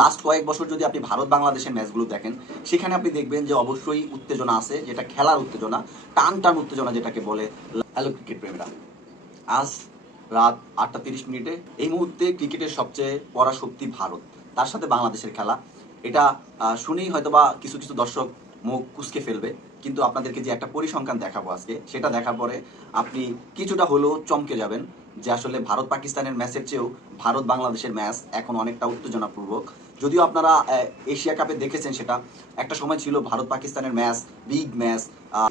Last কয়েক বছর যদি আপনি ভারত বাংলাদেশের ম্যাচগুলো দেখেন, সেখানে আপনি দেখবেন যে অবশ্যই উত্তেজনা আছে, যেটা খেলার উত্তেজনা টান টান উত্তেজনা যেটাকে বলে হ্যালো ক্রিকেট প্রেমীরা। আজ রাত আটটা তিরিশ মিনিটে এই মুহূর্তে ক্রিকেটের সবচেয়ে পড়া শক্তি ভারত, তার সাথে বাংলাদেশের খেলা। এটা শুনেই হয়তোবা কিছু কিছু দর্শক মুখ কুচকে ফেলবে, কিন্তু আপনাদেরকে যে একটা পরিসংখ্যান দেখাবো আজকে, সেটা দেখার পরে আপনি কিছুটা হলেও চমকে যাবেন যে আসলে ভারত পাকিস্তানের ম্যাচের চেয়েও ভারত বাংলাদেশের ম্যাচ এখন অনেকটা উত্তেজনাপূর্বক। যদিও আপনারা এশিয়া কাপে দেখেছেন সেটা, একটা সময় ছিল ভারত পাকিস্তানের ম্যাচ, বিগ ম্যাচ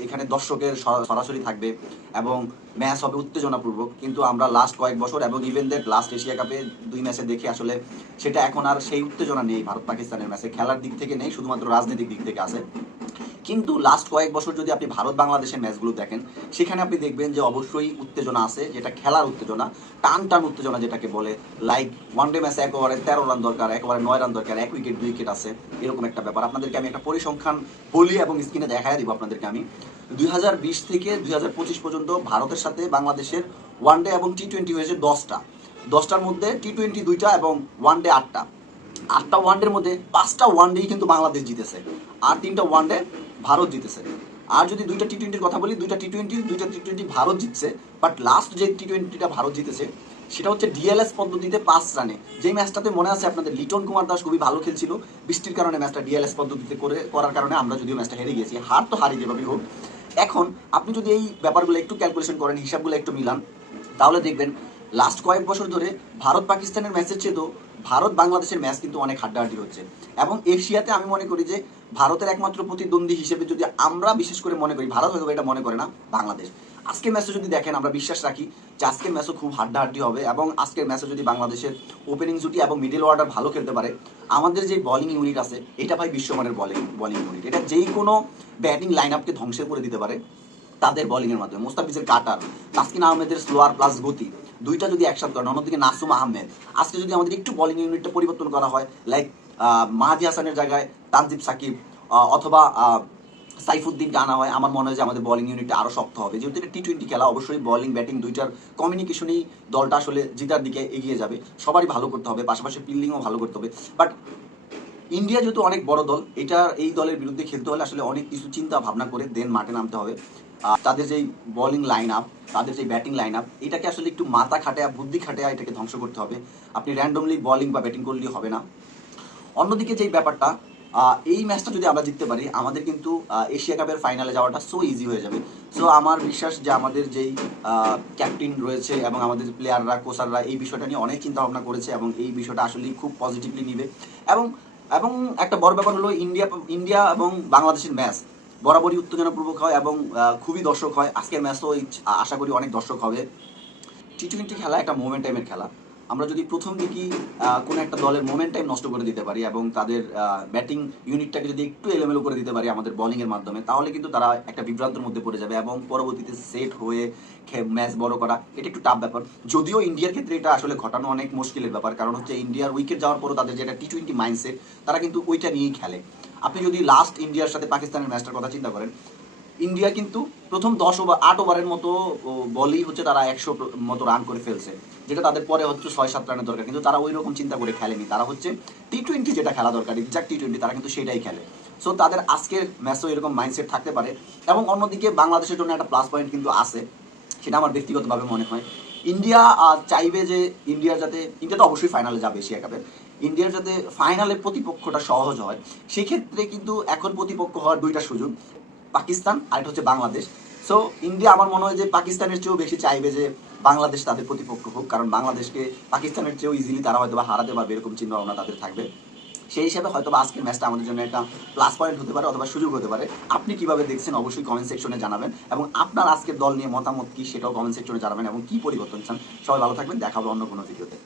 এখানে দর্শকের সরা- সরাসরি থাকবে এবং ম্যাচ হবে উত্তেজনাপূর্বক। কিন্তু আমরা লাস্ট কয়েক বছর এবং ইভেন দ্যাট লাস্ট এশিয়া কাপে দুই ম্যাচে দেখে আসলে সেটা এখন আর সেই উত্তেজনা নেই ভারত পাকিস্তানের ম্যাচে। খেলার দিক থেকে নেই, শুধুমাত্র রাজনৈতিক দিক থেকে আছে। কিন্তু লাস্ট কয়েক বছর যদি আপনি ভারত বাংলাদেশের ম্যাচগুলো দেখেন, সেখানে আপনি দেখবেন যে অবশ্যই উত্তেজনা আছে, যেটা খেলার উত্তেজনা, টান টান উত্তেজনা যেটাকে বলে লাইক ওয়ান ডে ম্যাচে একেবারে তেরো রান দরকার, একেবারে নয় রান দরকার, এক উইকেট দুই উইকেট আছে, এরকম একটা ব্যাপার। আপনাদেরকে আমি একটা পরিসংখ্যান বলি এবং স্ক্রিনে দেখাই দিব আপনাদেরকে আমি। দুই হাজার বিশ থেকে দুই হাজার পঁচিশ পর্যন্ত ভারতের সাথে বাংলাদেশের ওয়ান ডে এবং টি টোয়েন্টি হয়েছে দশটা। দশটার মধ্যে টি টোয়েন্টি দুইটা এবং ওয়ান ডে আটটা। আটটা ওয়ানডের মধ্যে পাঁচটা ওয়ান ওয়ানডেই কিন্তু বাংলাদেশ জিতেছে। আর তিনটা ওয়ানডে ভারত জিতেছে। আর যদি দুইটা টি টোয়েন্টির কথা বলি, দুইটা টি টোয়েন্টি দুইটা টি টোয়েন্টি ভারত জিতছে বাট লাস্ট যে টি টোয়েন্টিটা ভারত জিতেছে, সেটা হচ্ছে ডিএলএস পদ্ধতিতে পাঁচ রানে। যেই ম্যাচটাতে মনে আছে আপনাদের, লিটন কুমার দাস খুবই ভালো খেলছিল, বৃষ্টির কারণে ম্যাচটা ডিএলএস পদ্ধতিতে করে, করার কারণে আমরা যদিও ম্যাচটা হেরে গেছি হার তো হারি যেভাবেই হোক। এখন আপনি যদি এই ব্যাপারগুলো একটু ক্যালকুলেশন করেন, হিসাবগুলো একটু মিলান, তাহলে দেখবেন লাস্ট কয়েক বছর ধরে ভারত পাকিস্তানের ম্যাচের চেয়েও ভারত বাংলাদেশের ম্যাচ কিন্তু অনেক হাড্ডাহাড্ডি হচ্ছে। এবং এশিয়াতে আমি মনে করি যে ভারতের একমাত্র প্রতিদ্বন্দ্বী হিসেবে যদি আমরা বিশেষ করে মনে করি, ভারত হয়তো এটা মনে করে না, বাংলাদেশ। আজকের ম্যাচে যদি দেখেন, আমরা বিশ্বাস রাখি যে আজকের ম্যাচও খুব হাড্ডাহাড্ডি হবে এবং আজকের ম্যাচে যদি বাংলাদেশের ওপেনিং জুটি এবং মিডিল অর্ডার ভালো খেলতে পারে, আমাদের যে বোলিং ইউনিট আছে, এটা ভাই বিশ্বমানের বলিং বলিং ইউনিট এটা যেই কোনো ব্যাটিং লাইন আপকে ধ্বংস করে দিতে পারে তাদের বোলিং এর মাধ্যমে। মোস্তাফিজের কাটার, তাসকিন আহমেদের স্লোয়ার প্লাস গতি দুইটা যদি একসাথে করেন, অন্যদিকে নাসুম আহমেদ। আজকে যদি আমাদের একটু বোলিং ইউনিটটা পরিবর্তন করা হয় লাইক মাহাদি হাসানের জায়গায় তানজিব সাকিব অথবা সাইফুদ্দিনকে আনা হয়, আমার মনে হয় যে আমাদের বোলিং ইউনিটটা আরও শক্ত হবে। যেহেতু এটা টি টোয়েন্টি খেলা, অবশ্যই বোলিং ব্যাটিং দুইটার কমিউনিকেশনেই দলটা আসলে জিতার দিকে এগিয়ে যাবে। সবারই ভালো করতে হবে, পাশাপাশি ফিল্ডিংও ভালো করতে হবে। বাট ইন্ডিয়া যেহেতু অনেক বড় দল এটা এই দলের বিরুদ্ধে খেলতে হলে আসলে অনেক কিছু চিন্তা ভাবনা করে দেন মাঠে নামতে হবে। তাদের যেই বোলিং লাইন আপ তাদের যে ব্যাটিং লাইন আপ এটাকে আসলে একটু মাথা খাটায়া বুদ্ধি খাটায়া এটাকে ধ্বংস করতে হবে। আপনি র্যান্ডমলি বোলিং বা ব্যাটিং করলেই হবে না। অন্যদিকে যেই ব্যাপারটা এই ম্যাচটা যদি আমরা জিততে পারি, আমাদের কিন্তু এশিয়া কাপের ফাইনালে যাওয়াটা সো ইজি হয়ে যাবে। সো আমার বিশ্বাস যে আমাদের যেই ক্যাপ্টেন রয়েছে এবং আমাদের প্লেয়াররা কোচাররা এই বিষয়টা নিয়ে অনেক চিন্তা ভাবনা করেছে এবং এই বিষয়টা আসলেই খুব পজিটিভলি নিবে। এবং এবং একটা বড় ব্যাপার হলো ইন্ডিয়া ইন্ডিয়া এবং বাংলাদেশের ম্যাচ বরাবরই উত্তেজনাপূর্বক হয় এবং খুবই দর্শক হয়। আজকের ম্যাচও আশা করি অনেক দর্শক হবে। টি টোয়েন্টি খেলা একটা মোমেন্ট টাইমের খেলা। আমরা যদি প্রথম দিকেই কোনো একটা দলের মোমেন্ট টাইম নষ্ট করে দিতে পারি এবং তাদের ব্যাটিং ইউনিটটাকে যদি একটু এলোমেলো করে দিতে পারি আমাদের বোলিং এর মাধ্যমে, তাহলে কিন্তু তারা একটা বিভ্রান্তের মধ্যে পড়ে যাবে এবং পরবর্তীতে সেট হয়ে ম্যাচ বড় করা, এটা একটু টাফ ব্যাপার। যদিও ইন্ডিয়ার ক্ষেত্রে এটা আসলে ঘটানো অনেক মুশকিলের ব্যাপার, কারণ হচ্ছে ইন্ডিয়ার উইকেট যাওয়ার পরও তাদের যেটা টি টোয়েন্টি মাইন্ডসেট তারা কিন্তু ওইটা নিয়েই খেলে। আপনি যদি লাস্ট ইন্ডিয়ার সাথে পাকিস্তানের ম্যাচটার কথা চিন্তা করেন ইন্ডিয়া কিন্তু প্রথম দশ ওভার আট ওভারের মতো বলেই হচ্ছে তারা একশো মতো রান করে ফেলছে, যেটা তাদের পরে হচ্ছে ছয়, সাত রানের দরকার। কিন্তু তারা ওই রকম চিন্তা করে খেলেনি। তারা হচ্ছে টি টোয়েন্টি যেটা খেলা দরকার এক্সাক্ট টি টোয়েন্টি তারা কিন্তু সেটাই খেলে। সো তাদের আজকের ম্যাচও এরকম মাইন্ডসেট থাকতে পারে। এবং অন্যদিকে বাংলাদেশের জন্য একটা প্লাস পয়েন্ট কিন্তু আছে, সেটা আমার ব্যক্তিগতভাবে মনে হয়। ইন্ডিয়া চাইবে যে ইন্ডিয়া যাতে, ইন্ডিয়া তো অবশ্যই ফাইনালে যাবে এশিয়া কাপের ইন্ডিয়ার যাতে ফাইনালের প্রতিপক্ষটা সহজ হয়, সেক্ষেত্রে কিন্তু এখন প্রতিপক্ষ হওয়ার দুইটা সুযোগ। পাকিস্তান আর হচ্ছে বাংলাদেশ। সো ইন্ডিয়া আমার মনে হয় যে পাকিস্তানের চেয়েও বেশি চাইবে যে বাংলাদেশ তাদের প্রতিপক্ষ হোক, কারণ বাংলাদেশকে পাকিস্তানের চেয়েও ইজিলি তারা হয়তো বা হারাতে পারবে, এরকম চিন্তা ভাবনা তাদের থাকবে। সেই হিসাবে হয়তো বা আজকের ম্যাচটা আমাদের জন্য একটা প্লাস পয়েন্ট হতে পারে অথবা সুযোগ হতে পারে। আপনি কীভাবে দেখছেন অবশ্যই কমেন্ট সেকশনে জানাবেন এবং আপনার আজকের দল নিয়ে মতামত কি সেটাও কমেন্ট সেকশনে জানাবেন এবং কি পরিবর্তন চান, সবাই ভালো থাকবেন, দেখা হবে অন্য কোনো ভিডিওতে